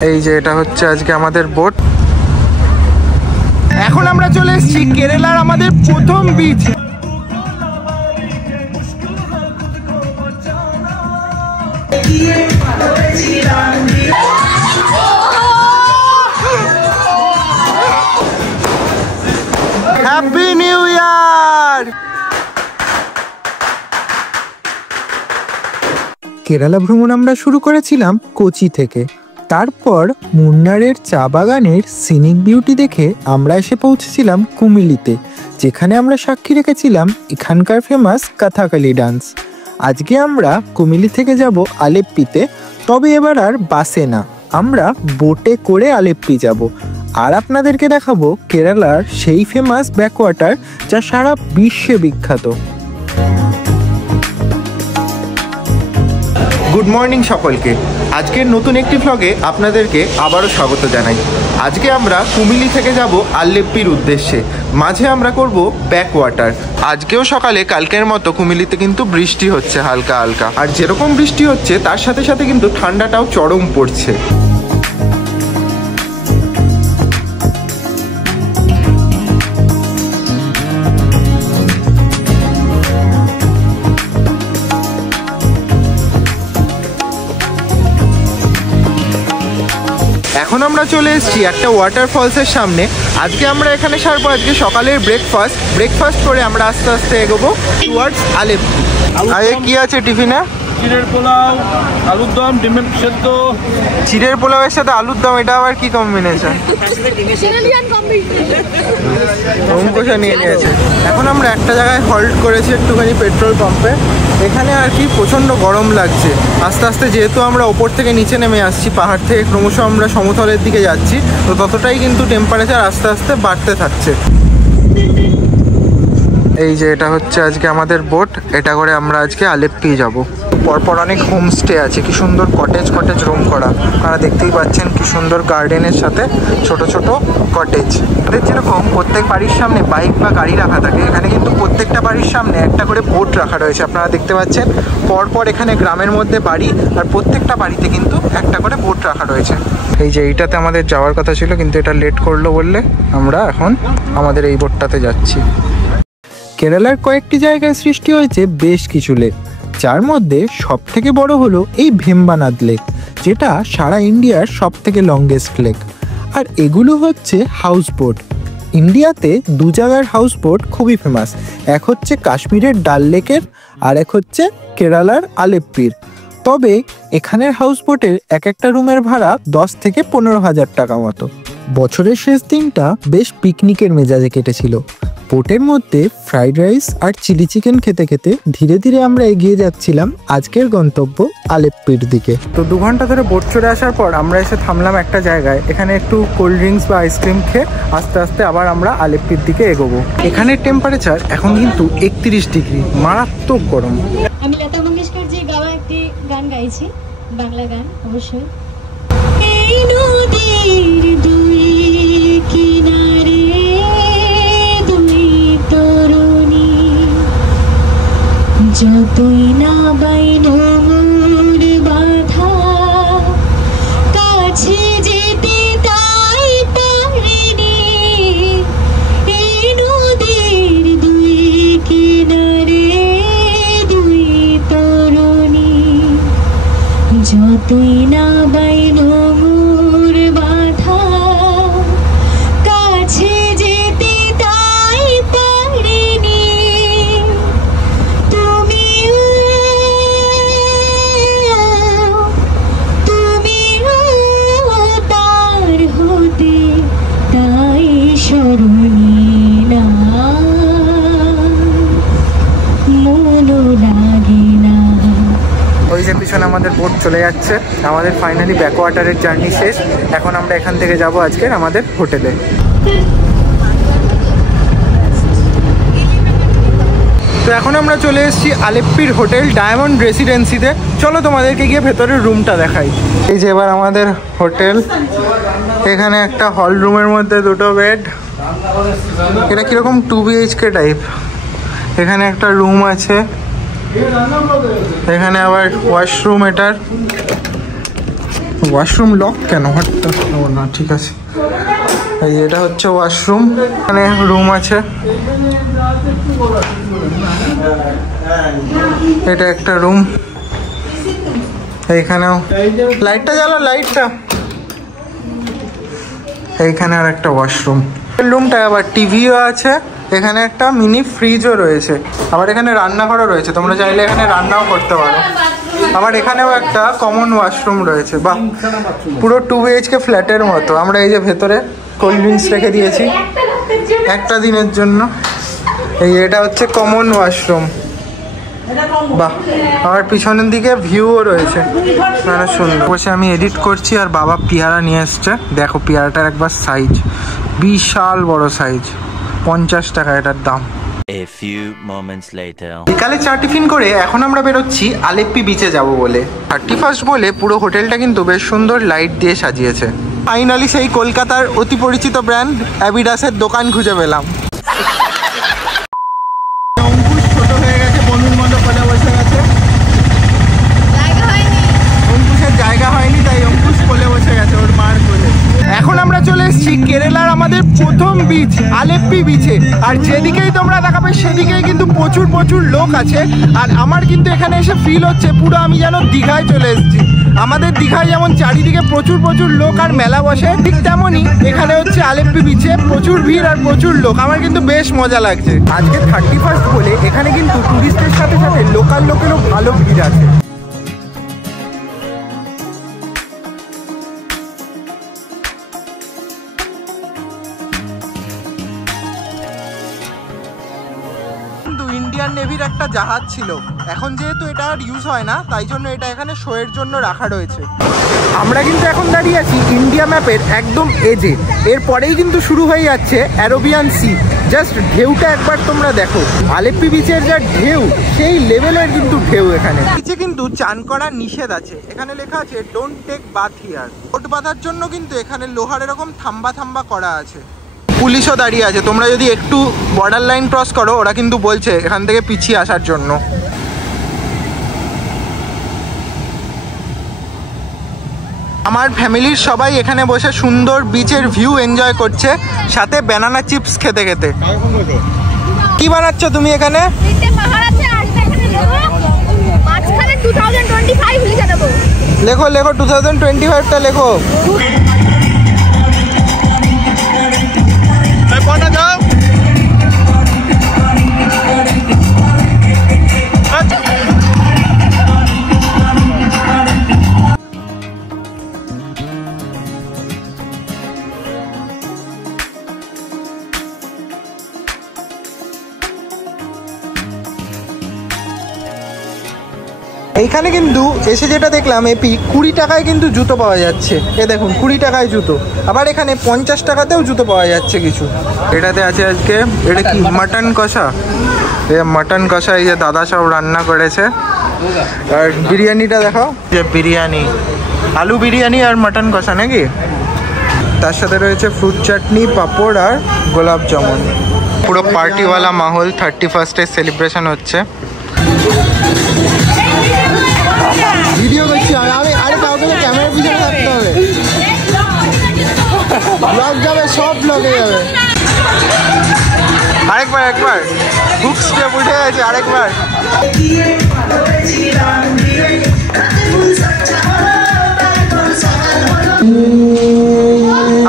এই যে এটা হচ্ছে আজকে আমাদের বোট। এখন আমরা চলে এসেছি কেরালার আমাদের প্রথম beach. Happy new year. Kerala ভ্রমণ আমরা শুরু করেছিলাম কোচি থেকে। তারপর মুন্নারের চা বাগানের সিনিক বিউটি দেখে আমরা এসে পৌঁছেছিলাম কুমিলিতে, যেখানে আমরা সাক্ষী রেখেছিলাম এখানকার ফেমাস কথাকলি ডান্স। আজকে আমরা কুমিলি থেকে যাব আলেপ্পিতে, তবে এবার আর বাসে না, আমরা বোটে করে আলেপ্পি যাব আর আপনাদেরকে দেখাবো কেরালার সেই ফেমাস ব্যাকওয়াটার যা সারা বিশ্বে বিখ্যাত। গুড মর্নিং সকলকে, আজকের নতুন একটি ভ্লগে আপনাদেরকে আবারও স্বাগত জানাই। আজকে আমরা কুমিলি থেকে যাব আলেপ্পির উদ্দেশ্যে, মাঝে আমরা করব ব্যাকওয়াটার। আজকেও সকালে কালকের মতো কুমিলিতে কিন্তু বৃষ্টি হচ্ছে হালকা হালকা, আর যেরকম বৃষ্টি হচ্ছে তার সাথে সাথে কিন্তু ঠান্ডাটাও চরম পড়ছে। এখন আমরা চলে এসেছি একটা ওয়াটারফলসের সামনে। আজকে আমরা এখানে সারবো আজকে সকালের ব্রেকফাস্ট করে আমরা আস্তে আস্তে এগোবো টুয়ার্ডস আলেপ্পি। আরে কি আছে টিফিনে? চিড়ের পোলাও, আলুর দম, ডিমের সেদ্ধ। চিড়ের পোলাওয়ের সাথে আলুর দম, এটা আবার কি কম্বিনেশন? অঙ্কুশা নিয়ে নিয়েছে। এখন আমরা একটা জায়গায় হল্ট করেছি একটুখানি পেট্রোল পাম্পে। এখানে আর কি প্রচণ্ড গরম লাগছে। আস্তে আস্তে যেহেতু আমরা ওপর থেকে নিচে নেমে আসছি, পাহাড় থেকে ক্রমশ আমরা সমতলের দিকে যাচ্ছি, তো ততটাই কিন্তু টেম্পারেচার আস্তে আস্তে বাড়তে থাকছে। এই যে এটা হচ্ছে আজকে আমাদের বোট, এটা করে আমরা আজকে আলেপ্পি যাব। পরপর অনেক হোমস্টে আছে, কি সুন্দর কটেজ রুম করা, আপনারা দেখতেই পাচ্ছেন কি সুন্দর গার্ডেনের সাথে ছোট ছোট কটেজ। আমাদের যেরকম প্রত্যেক বাড়ির সামনে বাইক বা গাড়ি রাখা থাকে, এখানে কিন্তু প্রত্যেকটা বাড়ির সামনে একটা করে বোট রাখা রয়েছে। আপনারা দেখতে পাচ্ছেন পরপর এখানে গ্রামের মধ্যে বাড়ি, আর প্রত্যেকটা বাড়িতে কিন্তু একটা করে বোট রাখা রয়েছে। এই যে এইটাতে আমাদের যাওয়ার কথা ছিল, কিন্তু এটা লেট করলো বললে আমরা এখন আমাদের এই বোটটাতে যাচ্ছি। কেরালার কয়েকটি জায়গায় সৃষ্টি হয়েছে বেশ কিছু লেক, যার মধ্যে সব থেকে বড় হলো এই ভেম্বানাদ লেক, যেটা সারা ইন্ডিয়ার সব থেকে লংগেস্ট লেক। আর এগুলো হচ্ছে হাউস বোট। ইন্ডিয়াতে দু জায়গার হাউস বোট খুবই ফেমাস, এক হচ্ছে কাশ্মীরের ডাল লেকের, আর এক হচ্ছে কেরালার আলেপ্পির। তবে এখানের হাউস বোটের এক একটা রুমের ভাড়া 10 থেকে 15,000 টাকা মতো। বছরের শেষ দিনটা বেশ পিকনিকের মেজাজে কেটেছিল। বোটের মধ্যে ফ্রাইড রাইস আর চিলি চিকেন খেতে খেতে ধীরে ধীরে আমরা এগিয়ে যাচ্ছিলাম আজকের গন্তব্য আলেপ্পির দিকে। তো 2 ঘন্টা ধরে বোট চড়ে আসার পর আমরা এসে থামলাম একটা জায়গায়। এখানে একটু কোল্ড ড্রিঙ্কস বা আইসক্রিম খেয়ে আস্তে আস্তে আবার আমরা আলেপ্পির দিকে এগোবো। এখানের টেম্পারেচার এখন কিন্তু 31 ডিগ্রি, মারাত্মক গরম। আমি লতা মঙ্গেশকর জি গাওয়া একটি গান গাইছি, বাংলা গান অবশ্যই। এই নদীর দুই কিনারে দুই তরুণী, যতই না বাইনো মোর বাধা, কাছে যেতে তাই পারিনি। এই নদীর দুই কিনারে দুই তরুণী, যতই না বাইনো মোর বাধা, কাছে যেতে তাই পারিনি। তুমিও তার হতে তাই স্মরণী না, মনও লাগে না। ওই যে পিছনে আমাদের বোট চলে যাচ্ছে। আমাদের ফাইনালি ব্যাকওয়াটারের জার্নি শেষ। এখন আমরা এখান থেকে যাব আজকের আমাদের হোটেলে। তো এখন আমরা চলে এসেছি আলেপ্পির হোটেল ডায়মন্ড রেসিডেন্সিতে। চলো তোমাদেরকে গিয়ে ভেতরের রুমটা দেখাই। এই যে এবার আমাদের হোটেল, এখানে একটা হল রুমের মধ্যে 2টো বেড। এটা কিরকম 2 BHK টাইপ। এখানে একটা রুম আছে, এখানে আবার ওয়াশরুম এটার। ওয়াশরুম লক কেন? হটটা ও না, ঠিক আছে। এই এটা হচ্ছে ওয়াশরুম, এখানে রুম আছে। এটা একটা রুম, এইখানেও লাইটটা জ্বালো, লাইটটা। এইখানে আর একটা ওয়াশরুম। রুমটা আবার টিভিও আছে, এখানে একটা মিনি ফ্রিজও রয়েছে, আবার এখানে রান্নাঘরও রয়েছে, তোমরা চাইলে এখানে রান্নাও করতে পারো। আবার এখানেও একটা কমন ওয়াশরুম রয়েছে। বাহ, পুরো 2 BHK ফ্ল্যাটের মতো। আমরা এই যে ভেতরে কোল্ড ড্রিঙ্কস রেখে দিয়েছি একটা দিনের জন্য। এই এটা হচ্ছে কমন ওয়াশরুম। বাহ, আমার পিছনের দিকে ভিউও রয়েছে, মানে সুন্দর। বসে আমি এডিট করছি আর বাবা পেয়ারা নিয়ে এসছে। দেখো পেয়ারাটার একবার সাইজ, বিশাল বড় সাইজ, 50 টাকা এটার দাম। A few moments later. বিকালে চা টিফিন করে এখন আমরা বেরোচ্ছি আলেপ্পি বিচে যাব বলে। 31st বলে পুরো হোটেলটা কিন্তু বেশ সুন্দর লাইট দিয়ে সাজিয়েছে। ফাইনালি সেই কলকাতার অতি পরিচিত ব্র্যান্ড অ্যাডিডাসের দোকান খুঁজে পেলাম। অঙ্কুশ ছোট হয়ে গেছে, বন্ধুর মতো কোলে বসে গেছে। অঙ্কুশের জায়গা হয়নি, তাই অঙ্কুশ কোলে বসে গেছে ওর মার কোলে। এখন আমরা চলে এসেছি কেরালার আমাদের প্রথম বিচ আলেপ্পি বিচে। আর যেদিকেই তোমরা দেখাবে সেদিকেই কিন্তু প্রচুর প্রচুর লোক আছে। আর আমার কিন্তু এখানে এসে ফিল হচ্ছে পুরো আমি যেন দীঘায় চলে এসেছি। আমাদের দীঘায় যেমন চারিদিকে প্রচুর প্রচুর লোক আর মেলা বসে, ঠিক তেমনই এখানে হচ্ছে আলেপ্পি বিচে প্রচুর ভিড় আর প্রচুর লোক। আমার কিন্তু বেশ মজা লাগছে। আজকে 31st বলে এখানে কিন্তু টুরিস্টের সাথে সাথে লোকাল লোকেরও ভালো ভিড় আছে। ইন্ডিয়ান নেভির একটা জাহাজ ছিল, এখন যেহেতু এটা আর ইউজ হয় না, তাই জন্য এটা এখানে শো এর জন্য রাখা রয়েছে। আমরা কিন্তু এখন দাঁড়িয়ে আছি ইন্ডিয়া ম্যাপের একদম এজে। এরপরেই কিন্তু শুরু হয়ে যাচ্ছে অ্যারাবিয়ান সি। জাস্ট ঢেউটা একবার তোমরা দেখো, আলেপ্পি বিচের যা ঢেউ, সেই লেভেলের কিন্তু ঢেউ এখানে। বিচে কিন্তু চান করা নিষেধ আছে, এখানে লেখা আছে don't take bath here. Boat বাঁধার জন্য কিন্তু এখানে লোহার এরকম থাম্বা থাম্বা করা আছে। পুলিশও দাঁড়িয়ে আছে, তোমরা যদি একটু বর্ডার লাইন ক্রস করো ওরা কিন্তু বলছে এখান থেকে পিছিয়ে আসার জন্য। আমার ফ্যামিলির সবাই এখানে বসে সুন্দর বিচের ভিউ এনজয় করছে, সাথে ব্যানানা চিপস খেতে খেতে। কি বানাচ্ছ তুমি এখানে? লেখো লেখো 2025টা লেখো। এইখানে কিন্তু এসে যেটা দেখলাম এপি 20 টাকায় কিন্তু জুতো পাওয়া যাচ্ছে। এ দেখুন 20 টাকায় জুতো, আবার এখানে 50 টাকাতেও জুতো পাওয়া যাচ্ছে কিছু। এটাতে আছে আজকে, এটা কি মাটন কষা, এই মাটন কষা এই যে দাদা সব রান্না করেছে। আর বিরিয়ানিটা দেখাও, যে বিরিয়ানি, আলু বিরিয়ানি আর মাটন কষা নাকি। তার সাথে রয়েছে ফ্রুট চাটনি, পাঁপড় আর গোলাপ জামুন। পুরো পার্টিওয়ালা মাহল, 31st সেলিব্রেশন হচ্ছে। ভিডিও করছি আমি, আরে কাউকে ক্যামেরার পিছনে থাকতে হবে, ব্লগ যাবে, সব ব্লগে যাবে। আরেকবার একবার বুক স্টেপ উঠে গেছে, আরেকবার।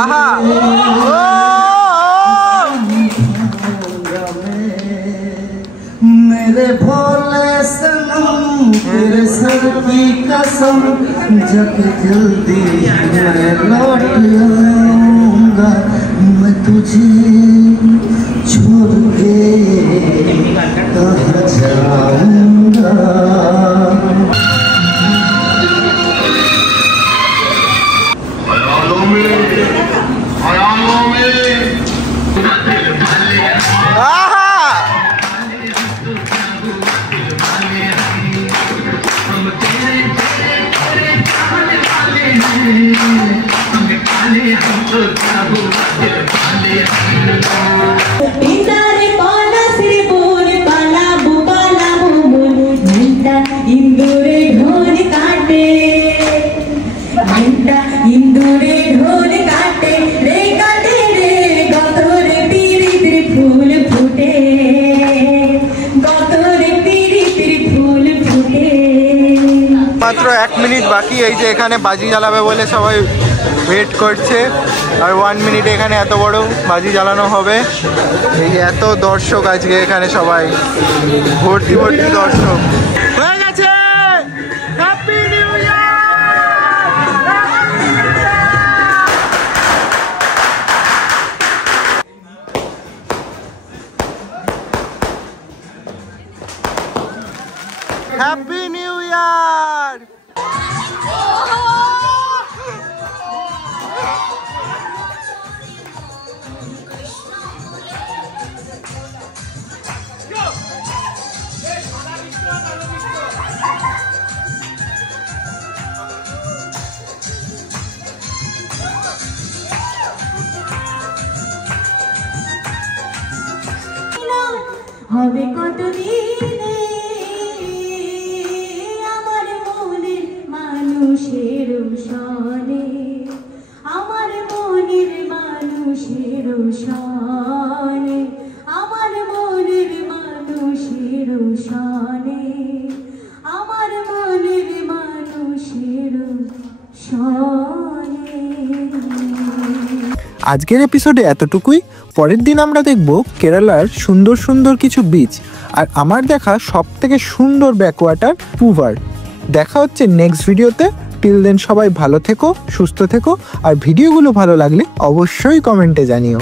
আহা मेरे भोले सनम तेरे सर की कसम जब जल्दी मैं लौट आऊंगा मैं तुझे छोड़ के कहाँ जाऊंगा। इंदूरे ढोल काटे 1 মিনিট বাকি। এই যে এখানে বাজি জ্বালাবে বলে সবাই ওয়েট করছে, আর 1 মিনিট এখানে এত বড় বাজি জ্বালানো হবে। এই যে এত দর্শক আজকে এখানে, সবাই ভর্তি ভর্তি দর্শক হয়ে গেছে। Happy new year! Happy new year! হবে কতদিনে আমার মনের মানুষের সনে, আমার মনের মানুষের সনে, আমার মনের মানুষের সনে, আমার মনের মানুষের সনে। আজকের এপিসোডে এতটুকুই। পরের দিন আমরা দেখব কেরালার সুন্দর সুন্দর কিছু বিচ, আর আমার দেখা সব থেকে সুন্দর ব্যাকওয়াটার পুভার। দেখা হচ্ছে নেক্সট ভিডিওতে। টিল দেন সবাই ভালো থেকো, সুস্থ থেকো, আর ভিডিওগুলো ভালো লাগলে অবশ্যই কমেন্টে জানিও।